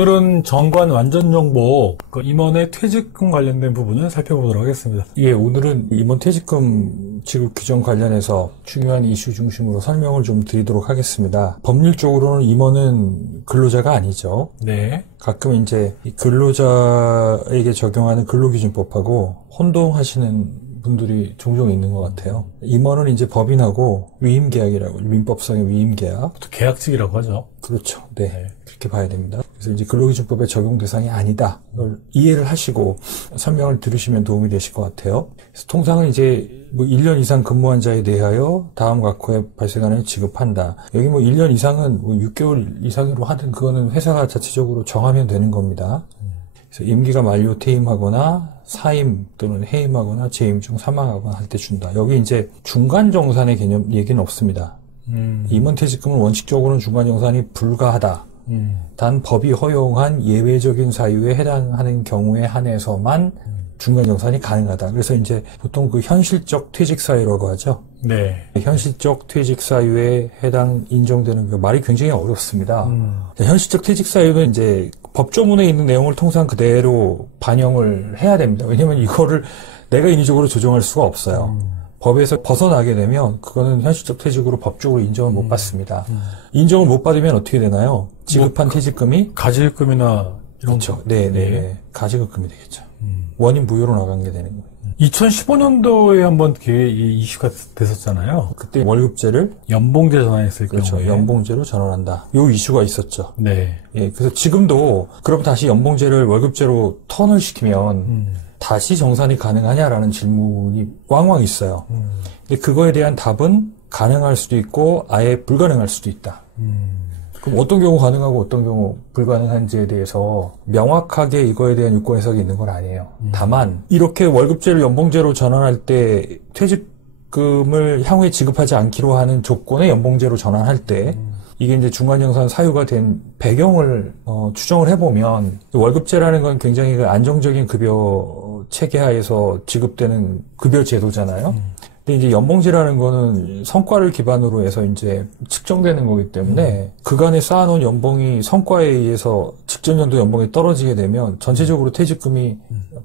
오늘은 정관 완전정보, 임원의 퇴직금 관련된 부분을 살펴보도록 하겠습니다. 예, 오늘은 임원 퇴직금 지급 규정 관련해서 중요한 이슈 중심으로 설명을 좀 드리도록 하겠습니다. 법률적으로는 임원은 근로자가 아니죠. 네. 가끔 이제 근로자에게 적용하는 근로기준법하고 혼동하시는 분들이 종종 있는 것 같아요. 임원은 이제 법인하고 위임계약이라고, 민법상의 위임계약. 계약직이라고 하죠. 그렇죠. 네. 그렇게 봐야 됩니다. 그래서 이제 근로기준법의 적용 대상이 아니다. 이걸 이해를 하시고 설명을 들으시면 도움이 되실 것 같아요. 그래서 통상은 이제 1년 이상 근무한 자에 대하여 다음 각호에 발생하는 지급한다. 여기 1년 이상은 6개월 이상으로 하든 그거는 회사가 자체적으로 정하면 되는 겁니다. 그래서 임기가 만료 퇴임하거나 사임 또는 해임하거나 재임 중 사망하거나 할 때 준다. 여기 이제 중간정산의 개념 얘기는 없습니다. 임원 퇴직금은 원칙적으로는 중간정산이 불가하다. 단 법이 허용한 예외적인 사유에 해당하는 경우에 한해서만 중간정산이 가능하다. 그래서 이제 보통 그 현실적 퇴직 사유라고 하죠. 네. 현실적 퇴직 사유에 해당 인정되는 그 말이 굉장히 어렵습니다. 현실적 퇴직 사유는 이제 법조문에 있는 내용을 통상 그대로 반영을 해야 됩니다. 왜냐면 이거를 내가 인위적으로 조정할 수가 없어요. 법에서 벗어나게 되면 그거는 현실적 퇴직으로 법적으로 인정을 못 받습니다. 인정을 못 받으면 어떻게 되나요? 지급한 퇴직금이 가질금이나 이런 그렇죠. 거. 네. 가지급금이 되겠죠. 원인 무효로 나간 게 되는 거예요. 2015년도에 한번 이 이슈가 됐었잖아요. 그때 월급제를 연봉제 전환했을 그렇죠. 경우에. 연봉제로 전환한다. 요 이슈가 있었죠. 네. 예, 그래서 지금도 그럼 다시 연봉제를 월급제로 턴을 시키면 다시 정산이 가능하냐라는 질문이 왕왕 있어요. 근데 그거에 대한 답은 가능할 수도 있고 아예 불가능할 수도 있다. 그럼 어떤 경우 가능하고 어떤 경우 불가능한지에 대해서 명확하게 이거에 대한 유권 해석이 있는 건 아니에요. 다만 이렇게 월급제를 연봉제로 전환할 때 퇴직금을 향후에 지급하지 않기로 하는 조건의 연봉제로 전환할 때 이게 이제 중간정산 사유가 된 배경을 추정을 해보면 월급제라는 건 굉장히 그 안정적인 급여 체계하에서 지급되는 급여 제도잖아요. 근데 이제 연봉제라는 거는 성과를 기반으로 해서 이제 측정되는 거기 때문에 그간에 쌓아놓은 연봉이 성과에 의해서 직전 연도 연봉이 떨어지게 되면 전체적으로 퇴직금이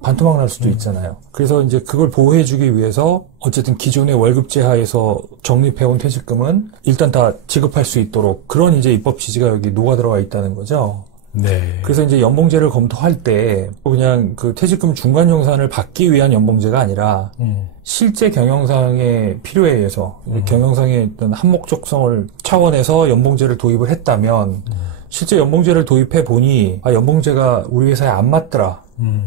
반토막 날 수도 있잖아요. 그래서 이제 그걸 보호해주기 위해서 어쨌든 기존의 월급제 하에서 적립해온 퇴직금은 일단 다 지급할 수 있도록 그런 이제 입법 취지가 여기 녹아 들어가 있다는 거죠. 네. 그래서 이제 연봉제를 검토할 때 그냥 그 퇴직금 중간정산을 받기 위한 연봉제가 아니라 실제 경영상의 필요에 의해서 경영상의 어떤 한목적성을 차원에서 연봉제를 도입을 했다면 실제 연봉제를 도입해 보니 연봉제가 우리 회사에 안 맞더라.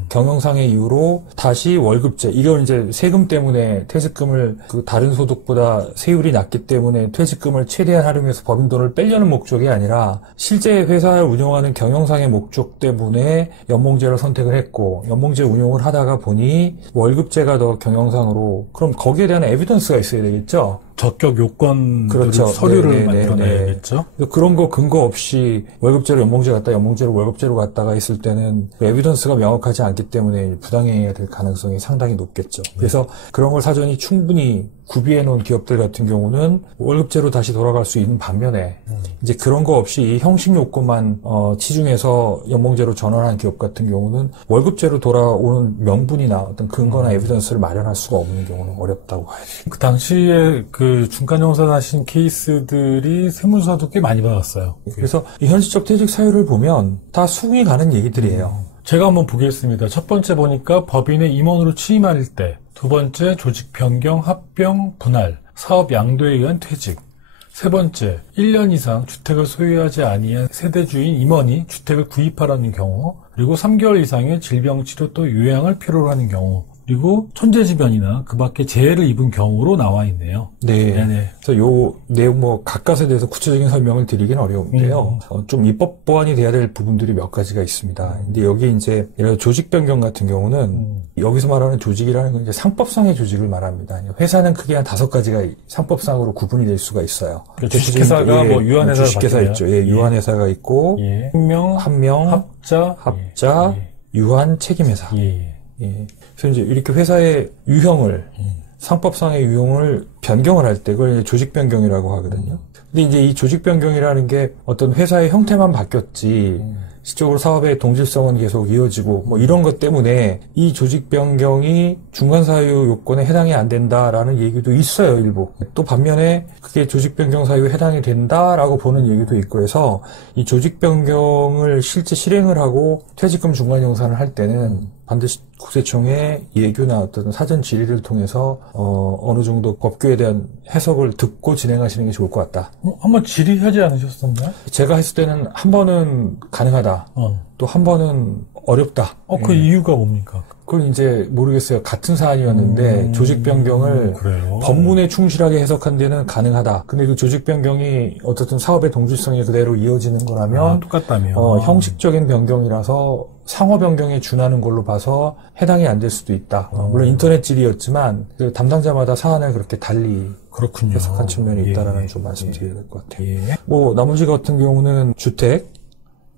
경영상의 이유로 다시 월급제, 이건 이제 세금 때문에 퇴직금을 그 다른 소득보다 세율이 낮기 때문에 퇴직금을 최대한 활용해서 법인 돈을 빼려는 목적이 아니라 실제 회사를 운영하는 경영상의 목적 때문에 연봉제를 선택을 했고 연봉제 운용을 하다가 보니 월급제가 더 경영상으로 그럼 거기에 대한 에비던스가 있어야 되겠죠. 적격 요건 그렇죠. 서류를 만들어내야겠죠. 그런 거 근거 없이 월급제로 연봉제 갔다 연봉제로 월급제로 갔다가 있을 때는 에비던스가 명확하지 않기 때문에 부당해야 될 가능성이 상당히 높겠죠. 그래서 그런 걸 사전이 충분히 구비해 놓은 기업들 같은 경우는 월급제로 다시 돌아갈 수 있는 반면에 이제 그런 거 없이 형식 요건만 치중해서 연봉제로 전환한 기업 같은 경우는 월급제로 돌아오는 명분이나 어떤 근거나 에비던스를 마련할 수가 없는 경우는 어렵다고 봐야 돼요. 그 당시에 그 중간정산 하신 케이스들이 세무조사도 꽤 많이 받았어요. 그래서 이 현실적 퇴직 사유를 보면 다 수긍이 가는 얘기들이에요. 제가 한번 보겠습니다. 첫 번째 보니까 법인의 임원으로 취임할 때, 두 번째 조직 변경, 합병, 분할, 사업 양도에 의한 퇴직, 세 번째 1년 이상 주택을 소유하지 아니한 세대주인 임원이 주택을 구입하라는 경우, 그리고 3개월 이상의 질병 치료 또 요양을 필요로 하는 경우, 그리고 천재지변이나 그 밖에 재해를 입은 경우로 나와 있네요. 네. 네네. 그래서 요 내용 각각에 대해서 구체적인 설명을 드리긴 어려운데요. 좀 입법 보완이 돼야 될 부분들이 몇 가지가 있습니다. 근데 여기 이제 예를 들어 조직 변경 같은 경우는 여기서 말하는 조직이라는 건 이제 상법상의 조직을 말합니다. 회사는 크게 한 5가지가 상법상으로 구분이 될 수가 있어요. 주식회사가 뭐 유한회사 주식회사 있죠. 예, 유한회사가 있고 한명, 합자, 유한 책임회사. 예. 그래서 이제 이렇게 회사의 유형을 상법상의 유형을 변경을 할 때 그걸 이제 조직 변경이라고 하거든요. 근데 이제 이 조직 변경이라는 게 어떤 회사의 형태만 바뀌었지 실적으로 사업의 동질성은 계속 이어지고 뭐 이런 것 때문에 이 조직 변경이 중간 사유 요건에 해당이 안 된다라는 얘기도 있어요, 일부. 또 반면에 그게 조직 변경 사유에 해당이 된다라고 보는 얘기도 있고 해서 이 조직 변경을 실제 실행을 하고 퇴직금 중간 정산을 할 때는 반드시 국세청의 예규나 어떤 사전 질의를 통해서 어느 정도 법규에 대한 해석을 듣고 진행하시는 게 좋을 것 같다. 한번 질의하지 않으셨었나요? 제가 했을 때는 한 번은 가능하다. 또 한 번은 어렵다. 그 이유가 뭡니까? 그건 이제 모르겠어요. 같은 사안이었는데 조직 변경을 법문에 충실하게 해석한 데는 가능하다. 근데 그 조직 변경이 어쨌든 사업의 동질성이 그대로 이어지는 거라면 똑같다면 형식적인 변경이라서 상호 변경에 준하는 걸로 봐서 해당이 안 될 수도 있다. 물론 인터넷 질의였지만 그 담당자마다 사안을 그렇게 달리 그렇군요. 해석한 측면이 있다라는 좀 말씀드려야 될 것 같아요. 뭐 나머지 같은 경우는 주택,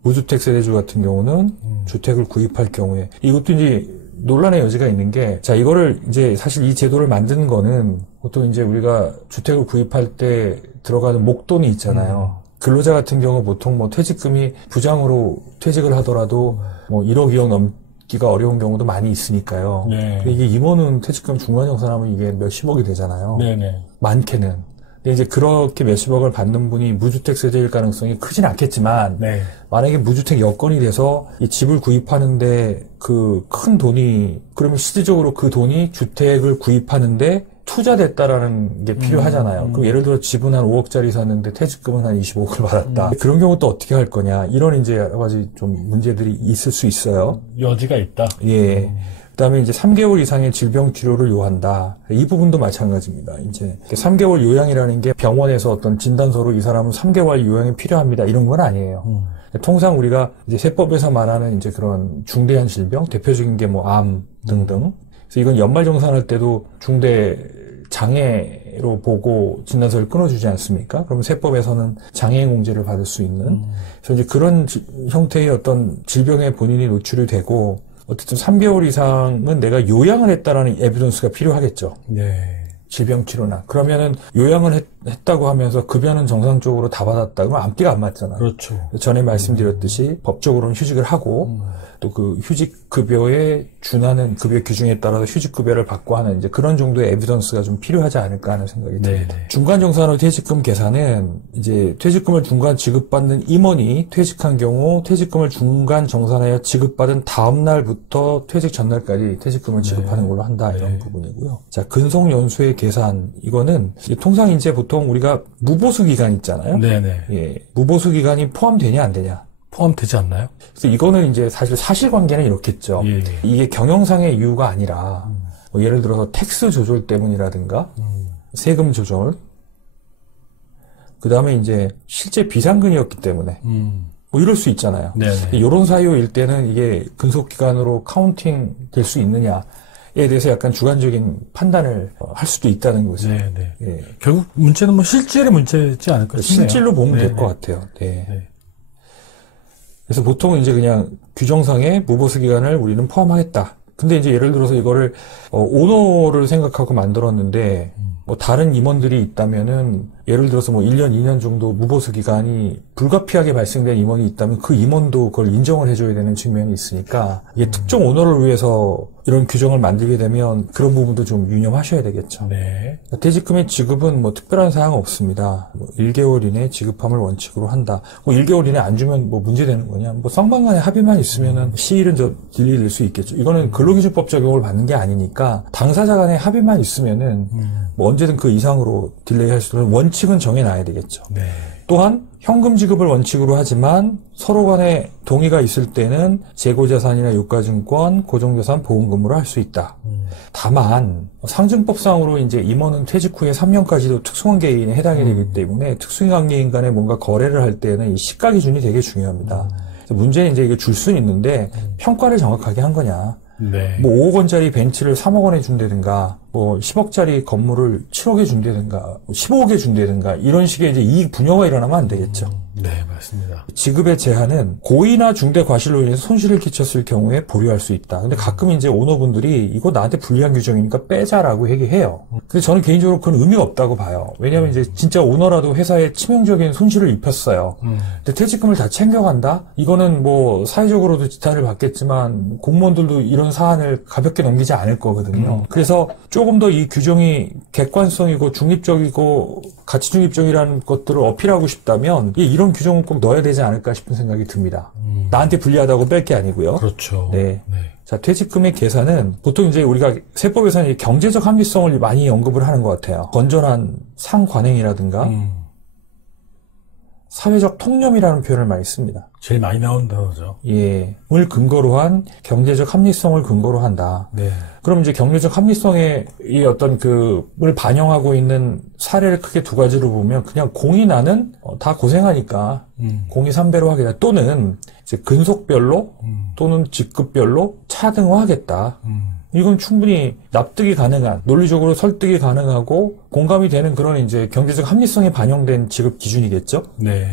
무주택 세대주 같은 경우는 주택을 구입할 경우에 이것도 이제 논란의 여지가 있는 게, 자, 이거를 이제 사실 이 제도를 만든 거는 보통 이제 우리가 주택을 구입할 때 들어가는 목돈이 있잖아요. 근로자 같은 경우 보통 뭐 퇴직금이 부장으로 퇴직을 하더라도 뭐 1억, 2억 넘기가 어려운 경우도 많이 있으니까요. 네. 근데 이게 임원은 퇴직금 중간 정산하면 이게 몇십억이 되잖아요. 네네. 많게는. 근데 이제 그렇게 몇십억을 받는 분이 무주택 세대일 가능성이 크진 않겠지만, 네. 만약에 무주택 여건이 돼서 이 집을 구입하는데 그 큰 돈이, 그러면 실질적으로 그 돈이 주택을 구입하는데 투자됐다라는 게 필요하잖아요. 그럼 예를 들어 집은 한 5억짜리 샀는데 퇴직금은 한 25억을 받았다. 그런 경우 또 어떻게 할 거냐. 이런 이제 여러 가지 좀 문제들이 있을 수 있어요. 여지가 있다. 예. 그다음에 이제 3개월 이상의 질병 치료를 요한다. 이 부분도 마찬가지입니다. 이제 3개월 요양이라는 게 병원에서 어떤 진단서로 이 사람은 3개월 요양이 필요합니다. 이런 건 아니에요. 통상 우리가 이제 세법에서 말하는 이제 그런 중대한 질병, 대표적인 게 뭐 암 등등. 그래서 이건 연말정산할 때도 중대 장애로 보고 진단서를 끊어주지 않습니까? 그러면 세법에서는 장애인 공제를 받을 수 있는. 그래서 이제 그런 형태의 어떤 질병에 본인이 노출이 되고, 어쨌든 3개월 이상은 내가 요양을 했다라는 에비던스가 필요하겠죠. 네. 질병 치료나. 그러면은 요양을 했다고 하면서 급여는 정상적으로 다 받았다. 그러면 앞뒤가 안 맞잖아요. 그렇죠. 전에 말씀드렸듯이 법적으로는 휴직을 하고 또 그 휴직 급여에 준하는 급여 규정에 따라서 휴직 급여를 받고 하는 이제 그런 정도의 에비던스가 좀 필요하지 않을까 하는 생각이 듭니다. 중간 정산후 퇴직금 계산은 이제 퇴직금을 중간 지급받는 임원이 퇴직한 경우 퇴직금을 중간 정산하여 지급받은 다음 날부터 퇴직 전날까지 퇴직금을 지급하는 걸로 한다 이런 부분이고요. 자, 근속 연수의 계산 이거는 통상 이제 보통 우리가 무보수 기간 있잖아요. 네네. 예, 무보수 기간이 포함되냐 안 되냐. 포함되지 않나요? 그래서 이거는 이제 사실 사실관계는 이렇겠죠. 이게 경영상의 이유가 아니라 뭐 예를 들어서 텍스 조절 때문이라든가 세금 조절, 그 다음에 이제 실제 비상근이었기 때문에 뭐 이럴 수 있잖아요. 이런 사유일 때는 이게 근속기간으로 카운팅 될 수 있느냐에 대해서 약간 주관적인 판단을 할 수도 있다는 거죠. 네네. 예. 결국 문제는 뭐 실질의 문제지 않을까 싶네요. 실질로 보면 될 것 같아요. 네. 그래서 보통은 이제 그냥 규정상의 무보수 기간을 우리는 포함하겠다. 근데 이제 예를 들어서 이거를 오너를 생각하고 만들었는데 뭐 다른 임원들이 있다면은 예를 들어서 뭐 1년, 2년 정도 무보수 기간이 불가피하게 발생된 임원이 있다면 그 임원도 그걸 인정을 해줘야 되는 측면이 있으니까 이게 특정 오너를 위해서 이런 규정을 만들게 되면 그런 부분도 좀 유념하셔야 되겠죠. 네. 퇴직금의 지급은 뭐 특별한 사항은 없습니다. 뭐 1개월 이내 지급함을 원칙으로 한다. 뭐 1개월 이내 안 주면 뭐 문제되는 거냐. 뭐 쌍방 간에 합의만 있으면은 시일은 딜레이 될 수 있겠죠. 이거는 근로기준법 적용을 받는 게 아니니까 당사자 간에 합의만 있으면은 뭐 언제든 그 이상으로 딜레이 할 수 있는 원칙은 정해놔야 되겠죠. 네. 또한 현금 지급을 원칙으로 하지만 서로 간에 동의가 있을 때는 재고자산이나 유가증권, 고정자산, 보험금으로 할 수 있다. 다만 상증법상으로 이제 임원은 퇴직 후에 3년까지도 특수관계인에 해당이 되기 때문에 특수관계인 간에 뭔가 거래를 할 때는 이 시가 기준이 되게 중요합니다. 문제는 이제 이게 줄 수는 있는데 평가를 정확하게 한 거냐. 네. 뭐 5억 원짜리 벤츠를 3억 원에 준다든가, 뭐 10억짜리 건물을 7억에 준다든가, 15억에 준다든가 이런 식의 이제 이익 분여가 일어나면 안 되겠죠. 네, 맞습니다. 맞습니다. 지급의 제한은 고의나 중대 과실로 인해서 손실을 끼쳤을 경우에 보류할 수 있다. 근데 가끔 이제 오너분들이 이거 나한테 불리한 규정이니까 빼자라고 얘기해요. 근데 저는 개인적으로 그건 의미가 없다고 봐요. 왜냐하면 이제 진짜 오너라도 회사에 치명적인 손실을 입혔어요. 근데 퇴직금을 다 챙겨간다? 이거는 뭐 사회적으로도 지탄을 받겠지만 공무원들도 이런 사안을 가볍게 넘기지 않을 거거든요. 그래서 조금 더 이 규정이 객관성이고 중립적이고 가치 중립적이라는 것들을 어필하고 싶다면 이런 규정은 꼭 넣어야 되지 않을까 싶은 생각이 듭니다. 나한테 불리하다고 뺄 게 아니고요. 그렇죠. 네. 자, 퇴직금의 계산은 보통 이제 우리가 세법에서는 경제적 합리성을 많이 언급을 하는 것 같아요. 건전한 상관행이라든가 사회적 통념이라는 표현을 많이 씁니다. 제일 많이 나오는 단어죠. 예. 을 근거로 한 경제적 합리성을 근거로 한다. 네. 그럼 이제 경제적 합리성의 이 어떤 그을 반영하고 있는 사례를 크게 두 가지로 보면 그냥 공이 나는 다 고생하니까 공이 3배로 하겠다. 또는 이제 근속별로 또는 직급별로 차등화하겠다. 이건 충분히 납득이 가능한, 논리적으로 설득이 가능하고 공감이 되는 그런 이제 경제적 합리성이 반영된 지급 기준이겠죠? 네.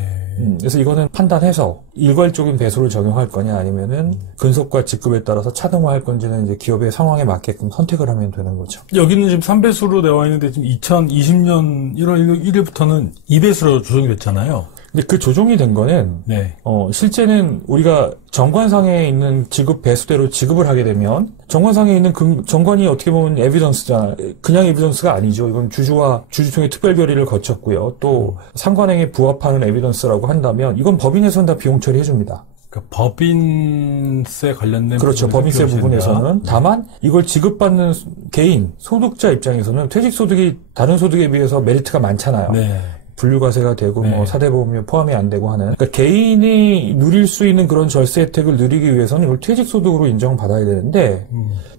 그래서 이거는 판단해서 일괄적인 배수를 적용할 거냐 아니면은 근속과 직급에 따라서 차등화할 건지는 이제 기업의 상황에 맞게끔 선택을 하면 되는 거죠. 여기는 지금 3배수로 되어 있는데 지금 2020년 1월 1일부터는 2배수로 조정이 됐잖아요. 근데 그 조정이 된 거는 네. 실제는 우리가 정관상에 있는 지급 배수대로 지급을 하게 되면 정관상에 있는 정관이 어떻게 보면 에비던스잖아. 그냥 에비던스가 아니죠. 이건 주주와 주주총회 특별 결의를 거쳤고요. 또 상관행에 부합하는 에비던스라고 한다면 이건 법인에서는 다 비용 처리해 줍니다. 그러니까 법인세 관련된 그렇죠. 법인세 부분에서는 다만 이걸 지급받는 개인 소득자 입장에서는 퇴직소득이 다른 소득에 비해서 메리트가 많잖아요. 네. 분류과세가 되고 네. 뭐 사대보험료 포함이 안 되고 하는 그러니까 개인이 누릴 수 있는 그런 절세 혜택을 누리기 위해서는 이걸 퇴직소득으로 인정받아야 되는데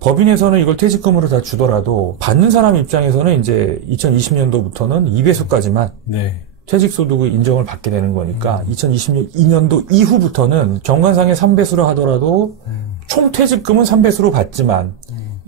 법인에서는 이걸 퇴직금으로 다 주더라도 받는 사람 입장에서는 이제 2020년도부터는 2배수까지만 네. 퇴직소득의 인정을 받게 되는 거니까 2022년도 이후부터는 정관상의 3배수로 하더라도 총 퇴직금은 3배수로 받지만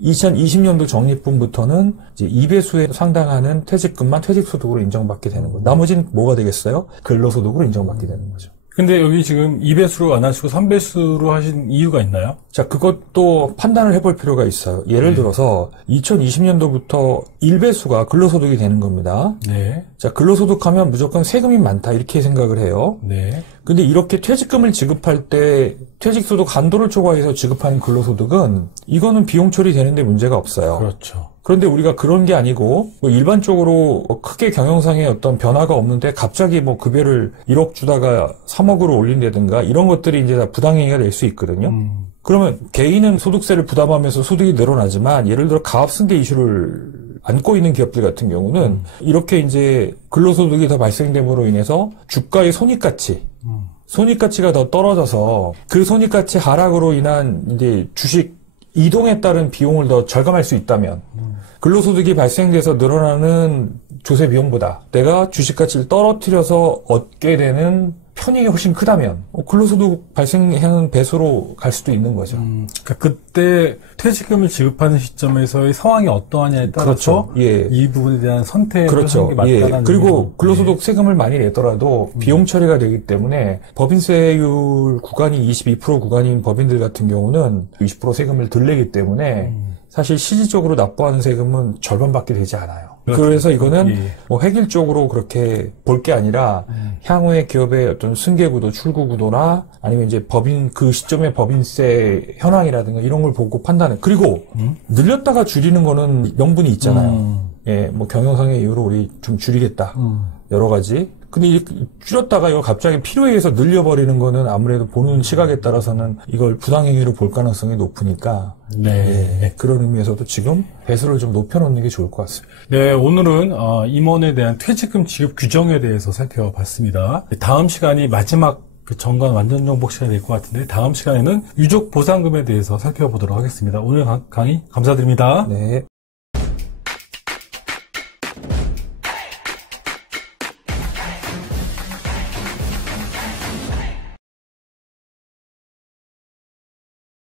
2020년도 적립분부터는 이제 2배수에 상당하는 퇴직금만 퇴직소득으로 인정받게 되는 거예요. 나머지는 뭐가 되겠어요? 근로소득으로 인정받게 되는 거죠. 근데 여기 지금 2배수로 안 하시고 3배수로 하신 이유가 있나요? 자, 그것도 판단을 해볼 필요가 있어요. 예를 들어서 2020년도부터 1배수가 근로소득이 되는 겁니다. 네. 자, 근로소득하면 무조건 세금이 많다 이렇게 생각을 해요. 네. 근데 이렇게 퇴직금을 지급할 때 퇴직소득 한도를 초과해서 지급하는 근로소득은 이거는 비용 처리되는데 문제가 없어요. 그렇죠. 그런데 우리가 그런 게 아니고 뭐 일반적으로 크게 경영상의 어떤 변화가 없는데 갑자기 뭐 급여를 1억 주다가 3억으로 올린다든가 이런 것들이 이제 다 부당행위가 될 수 있거든요. 그러면 개인은 소득세를 부담하면서 소득이 늘어나지만 예를 들어 가압승계 이슈를 안고 있는 기업들 같은 경우는 이렇게 이제 근로소득이 더 발생됨으로 인해서 주가의 손익가치가 더 떨어져서 그 손익가치 하락으로 인한 이제 주식 이동에 따른 비용을 더 절감할 수 있다면 근로소득이 발생돼서 늘어나는 조세 비용보다 내가 주식 가치를 떨어뜨려서 얻게 되는 편익이 훨씬 크다면 근로소득 발생하는 배수로 갈 수도 있는 거죠. 그러니까 그때 퇴직금을 지급하는 시점에서의 상황이 어떠하냐에 따라서 그렇죠. 예. 이 부분에 대한 선택을 그렇죠. 하는 게 맞다는 예. 그리고 근로소득 세금을 많이 내더라도 비용 처리가 되기 때문에 법인세율 구간이 22% 구간인 법인들 같은 경우는 20% 세금을 덜 내기 때문에 사실 실질적으로 납부하는 세금은 절반밖에 되지 않아요. 그렇죠. 그래서 이거는 예. 뭐 획일적으로 그렇게 볼 게 아니라 향후의 기업의 어떤 승계구도, 출구구도나 아니면 이제 그 시점의 법인세 현황이라든가 이런 걸 보고 판단해. 그리고 늘렸다가 줄이는 거는 명분이 있잖아요. 예, 뭐 경영상의 이유로 우리 좀 줄이겠다. 여러 가지. 근데 이렇게 줄였다가 이거 갑자기 필요에 의해서 늘려버리는 거는 아무래도 보는 시각에 따라서는 이걸 부당행위로 볼 가능성이 높으니까. 네. 예, 그런 의미에서도 지금 배수를 좀 높여놓는 게 좋을 것 같습니다. 네, 오늘은 임원에 대한 퇴직금 지급 규정에 대해서 살펴봤습니다. 다음 시간이 마지막 그 정관 완전 정복 시간이 될 것 같은데 다음 시간에는 유족 보상금에 대해서 살펴보도록 하겠습니다. 오늘 강의 감사드립니다. 네.